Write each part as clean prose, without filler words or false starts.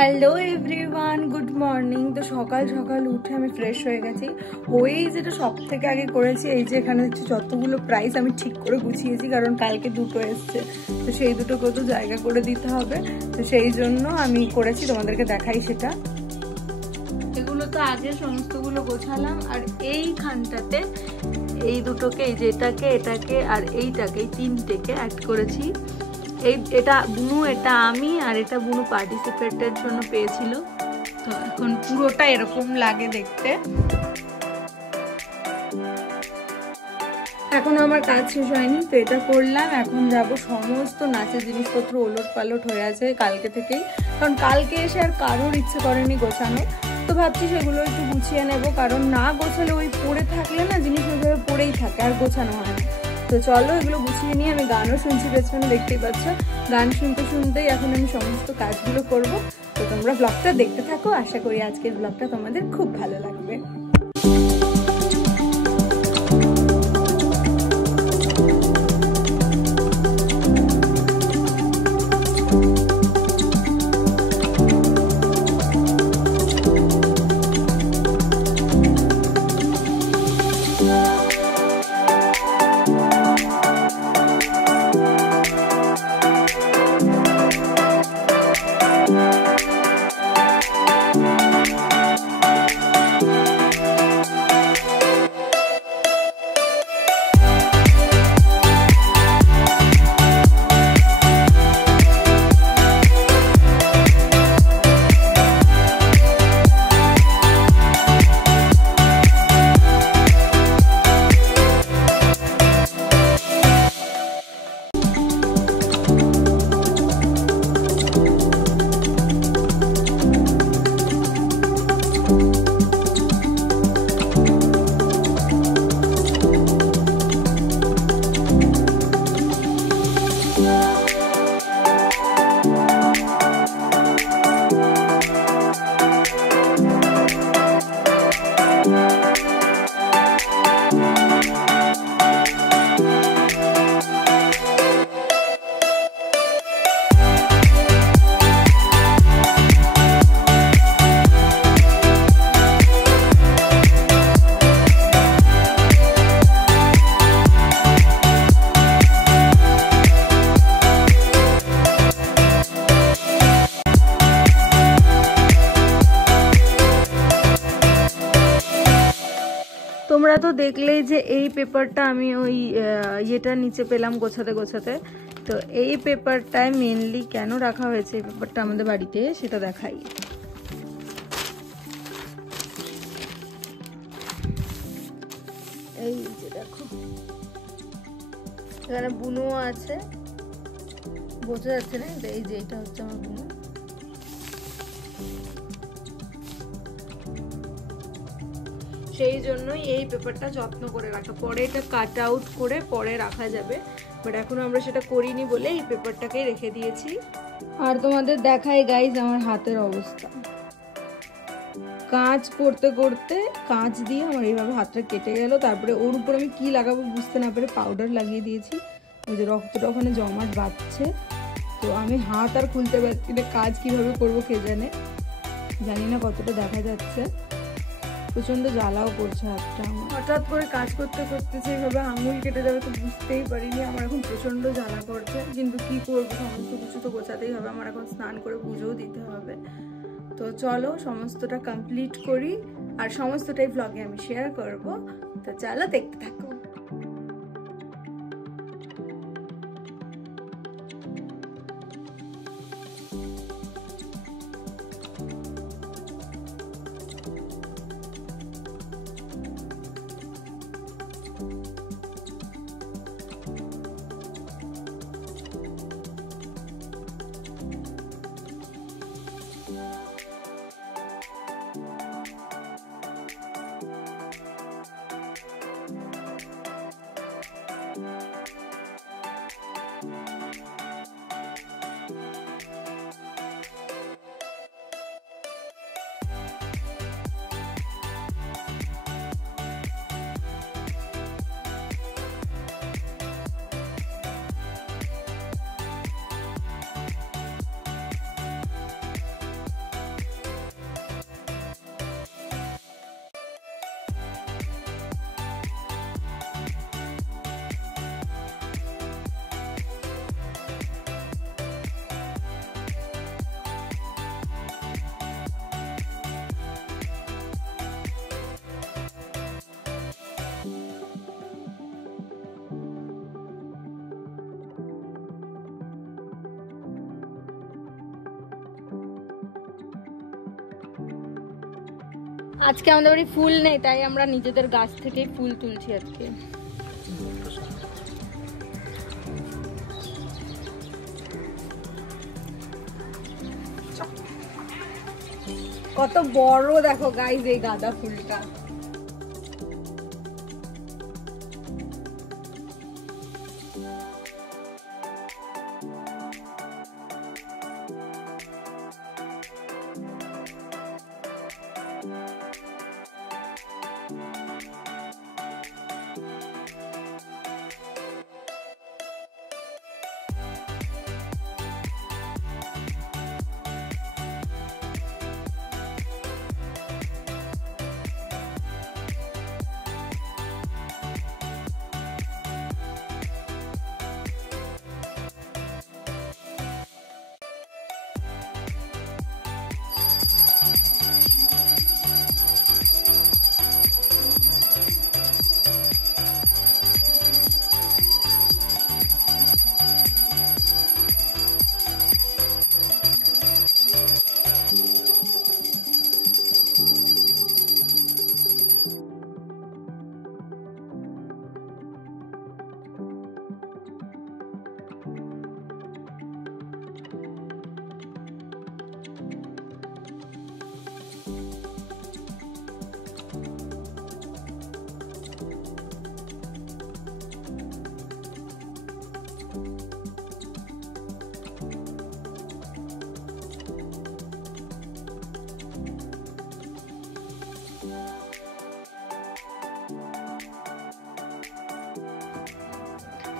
Hello everyone, good morning. তো সকাল সকাল উঠে আমি ফ্রেশ হয়ে গেছি। হয়েই যেটা সব থেকে আগে করেছি, এই যে এখানে হচ্ছে যতগুলো প্রাইস আমি ঠিক করে গুছিয়েছি, কারণ কালকে দুটো এসছে, তো সেই দুটোকেও তো জায়গা করে দিতে হবে। তো সেই জন্য আমি করেছি, তোমাদেরকে দেখাই সেটা। এগুলো তো আগে সমস্তগুলো গোছালাম, আর এইখানটাতে এই দুটোকে, এই যে এটাকে আর এইটাকে, এই তিনটেকে অ্যাড করেছি। এটা বুনু, এটা আমি, আর এটা বুনু পার্টিসিপেটের জন্য পেয়েছিল। তো এখন পুরোটা এরকম লাগে দেখতে। এখনো আমার কাজ শেষ হয়নি, তো এটা করলাম। এখন যাব, সমস্ত নাচের জিনিসপত্র ওলট পালট হয়ে আছে কালকে থেকেই, কারণ কালকে এসে আর কারোর ইচ্ছে করেনি গোছানো। তো ভাবছি সেগুলো একটু গুছিয়ে নেব, কারণ না গোছালে ওই পড়ে থাকলে না জিনিস ওইভাবে পড়েই থাকে, আর গোছানো হয় না। তো চলো এগুলো গুছিয়ে নিয়ে, আমি গানও শুনছি পেছনে, দেখতেই পাচ্ছ। গান শুনতে শুনতেই এখন আমি সমস্ত কাজগুলো করব। তো তোমরা ব্লগটা দেখতে থাকো, আশা করি আজকের ব্লগটা তোমাদের খুব ভালো লাগবে। তোমরা তো দেখলেই যে এই পেপারটা আমি ওই ইয়েটার নিচে পেলাম গোছাতে গোছাতে। তো এই পেপারটায় মেনলি কেন রাখা হয়েছে এই পেপারটা আমাদের বাড়িতে, সেটা দেখাই। এই যে দেখো, এখানে বুনুও আছে, বোঝা যাচ্ছে না? এই যে এটা হচ্ছে আমার বুনু। সেই জন্যই এই পেপারটা যত্ন করে রাখা, পরে এটা কাট আউট করে পরে রাখা যাবে, বাট এখন আমরা সেটা করিনি বলে এই পেপারটাকেই রেখে দিয়েছি। আর তোমাদের দেখাই গাইজ আমার হাতের অবস্থা, কাজ করতে করতে কাজ দিয়ে আমার এইভাবে হাতটা কেটে গেল। তারপরে ওর উপর আমি কি লাগাবো বুঝতে না পেরে পাউডার লাগিয়ে দিয়েছি, ওই যে রক্তটা ওখানে জমাট বাঁধছে। তো আমি হাত আর খুলতে পারছি না, কাজ কিভাবে করবো কে জানে, জানি না কতটা দেখা যাচ্ছে। প্রচন্ড জ্বালাও করছে হাতটা আমার, হঠাৎ করে কাজ করতে করতে যেভাবে আঙুল কেটে যাবে তো বুঝতেই পারিনি। আমার এখন প্রচন্ড জ্বালা করছে, কিন্তু কি করবো, সমস্ত কিছু তো গোছাতেই হবে। আমার এখন স্নান করে পুজোও দিতে হবে। তো চলো সমস্তটা কমপ্লিট করি, আর সমস্তটাই ব্লগে আমি শেয়ার করব। তো চলো দেখতে থাকো। আজকে আমাদের বাড়ি ফুল নেই, তাই আমরা নিজেদের গাছ থেকেই ফুল তুলছি আজকে। কত বড় দেখো গাইস এই গাঁদা ফুলটা।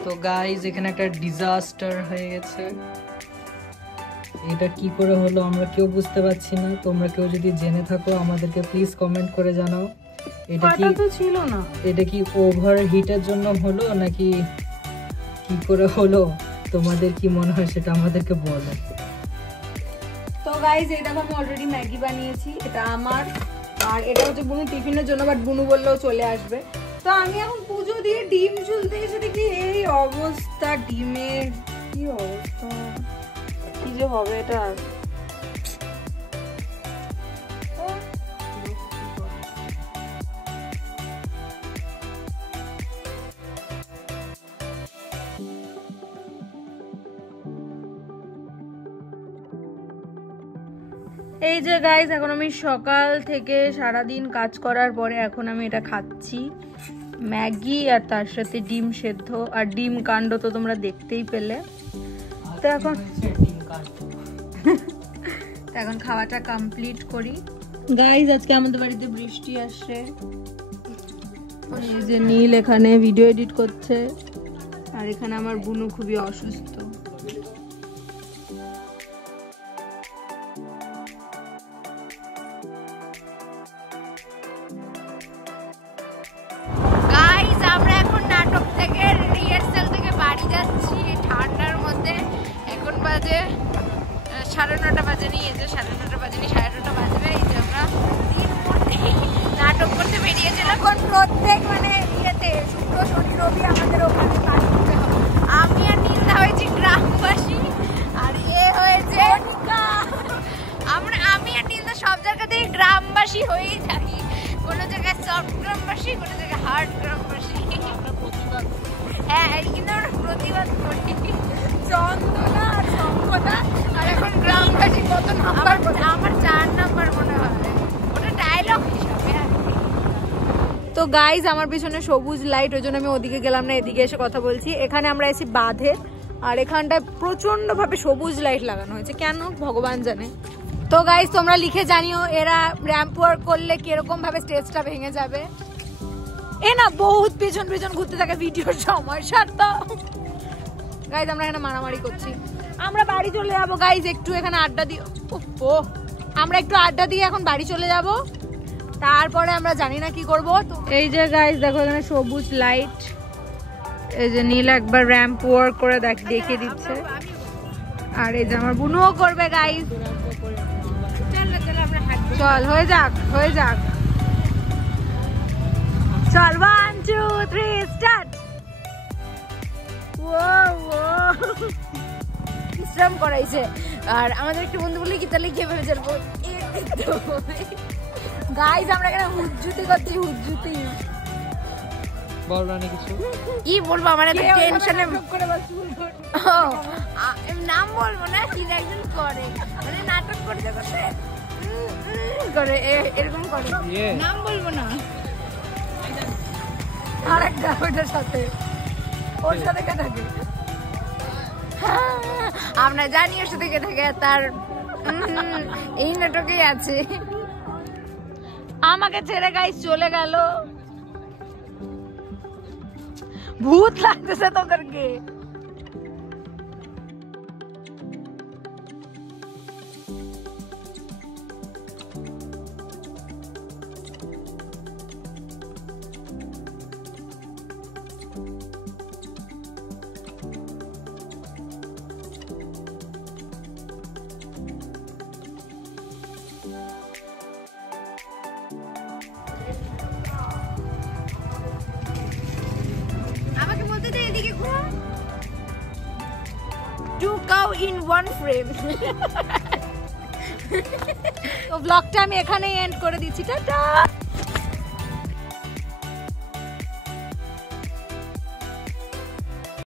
তো গাইজ এখানে একটা ডিজাস্টার হয়ে গেছে। এটা কি করে হলো আমরা কেউ বুঝতে পারছি না। তোমরা কেউ যদি জেনে থাকো আমাদেরকে প্লিজ কমেন্ট করে জানাও। এটা কি তো ছিল না, এটা কি ওভার হিটের জন্য হলো নাকি কি করে হলো? তোমাদের কি মনে হয় সেটা আমাদেরকে বলো। তো গাইজ এই দেখো আমি অলরেডি ম্যাগি বানিয়েছি, এটা আমার, আর এটা হচ্ছে বুনু টিফিনের জন্য, বাট বুনু বললেও চলে আসবে। তো আমি এখন পুজো দিয়ে ডিম ঝুলতে এসে দেখি এই অবস্থা, ডিমের কি অবস্থা, কি যে হবে এটা। এই যে গাইস এখন আমি সকাল থেকে সারাদিন কাজ করার পরে এখন আমি এটা খাচ্ছি, ম্যাগি আর তার সাথে ডিম সেদ্ধ আর ডিম কাণ্ড তো তোমরা দেখতেই পেলে। তো এখন খাওয়াটা কমপ্লিট করি। গাইস আজকে আমাদের বাড়িতে বৃষ্টি আসছে, এই যে নীল এখানে ভিডিও এডিট করছে, আর এখানে আমার বুনু খুবই অসুস্থ। বাজে 9:30 বাজেনি, এই যে 9:30 বাজেনি, 9:30 বাজবে। এই যে আমরা নাটক করতে বেরিয়েছিলাম। এখন প্রত্যেক মানে ইয়েতে শুক্র শনি রবি আমাদের ওখানে কাজ করতে হবে। আমি আর নীলদা হয়েছি গ্রামবাসী, আর এ হয়েছে আমি আর নীলদা সব জায়গাতেই গ্রামবাসী হয়েই থাকি। কোনো জায়গায় সফট গ্রামবাসী, কোনো জায়গায় হার্ড গ্রামবাসী। হ্যাঁ, কিন্তু আমরা প্রতিবাদ করি। চন্দনা আর শঙ্কনা আর এখন গ্রামবাসী কত নাম্বার? আমার 4 নাম্বার মনে হয়, ওটা ডায়লগ হিসাবে। তো গাইজ আমার পিছনে সবুজ লাইট, ওই জন্য আমি ওদিকে গেলাম না, এদিকে এসে কথা বলছি। এখানে আমরা এসে বাঁধে, আর এখানটায় প্রচন্ড ভাবে সবুজ লাইট লাগানো হয়েছে, কেন ভগবান জানে। তো গাইজ তোমরা লিখে জানিও এরা র্যাম্প ওয়ার্ক করলে কিরকম ভাবে স্টেজটা ভেঙে যাবে। এ না বহুত পেছন পেছন ঘুরতে থাকে ভিডিওর সময়। সারত গাইজ আমরা এখানে মারামারি করছি। আমরা বাড়ি চলে যাবো গাইজ, একটু এখানে আড্ডা দিয়ে, আমরা একটু আড্ডা দিয়ে এখন বাড়ি চলে যাব, তারপরে আমরা জানি না কি করব। এই যে গাইজ দেখো এখানে সবুজ লাইট, এই যে নীল একবার র্যাম্প ওয়ার্ক করে দেখিয়ে দিচ্ছে, আর এই যে আমার বুনুও করবে গাইজ। চল হয়ে যাক হয়ে যাক, চল 1 2 3 স্টার্ট। বিশ্রাম করাইছে, আর আমাদের একটা বন্ধু বলে কি তাহলে কিভাবে চলবো, গাইস আমরা এখানে হুজ্জুতি করছি, হুজ্জুতি। বল রানী কিছু কি বলবো, আমার এত টেনশনে করে বাস ভুল কর। নাম বলবো না, কি একজন করে মানে নাটক করতে করতে করে এরকম করে, ইয়ে নাম বলবো না। আরেকটা ওইটার সাথে, ওর সাথে কে থাকে? আমরা জানি ওর সাথে কে থাকে, তার এই নাটকেই আছে। আমাকে ছেড়ে গাইস চলে গেল, ভূত লাগতেছে তোদেরকে। আমাকে বলতে দে এদিকে ঘোরা। Two cow in one frame. তো ব্লগটা আমি এখানেই এন্ড করে দিচ্ছি, টাটা।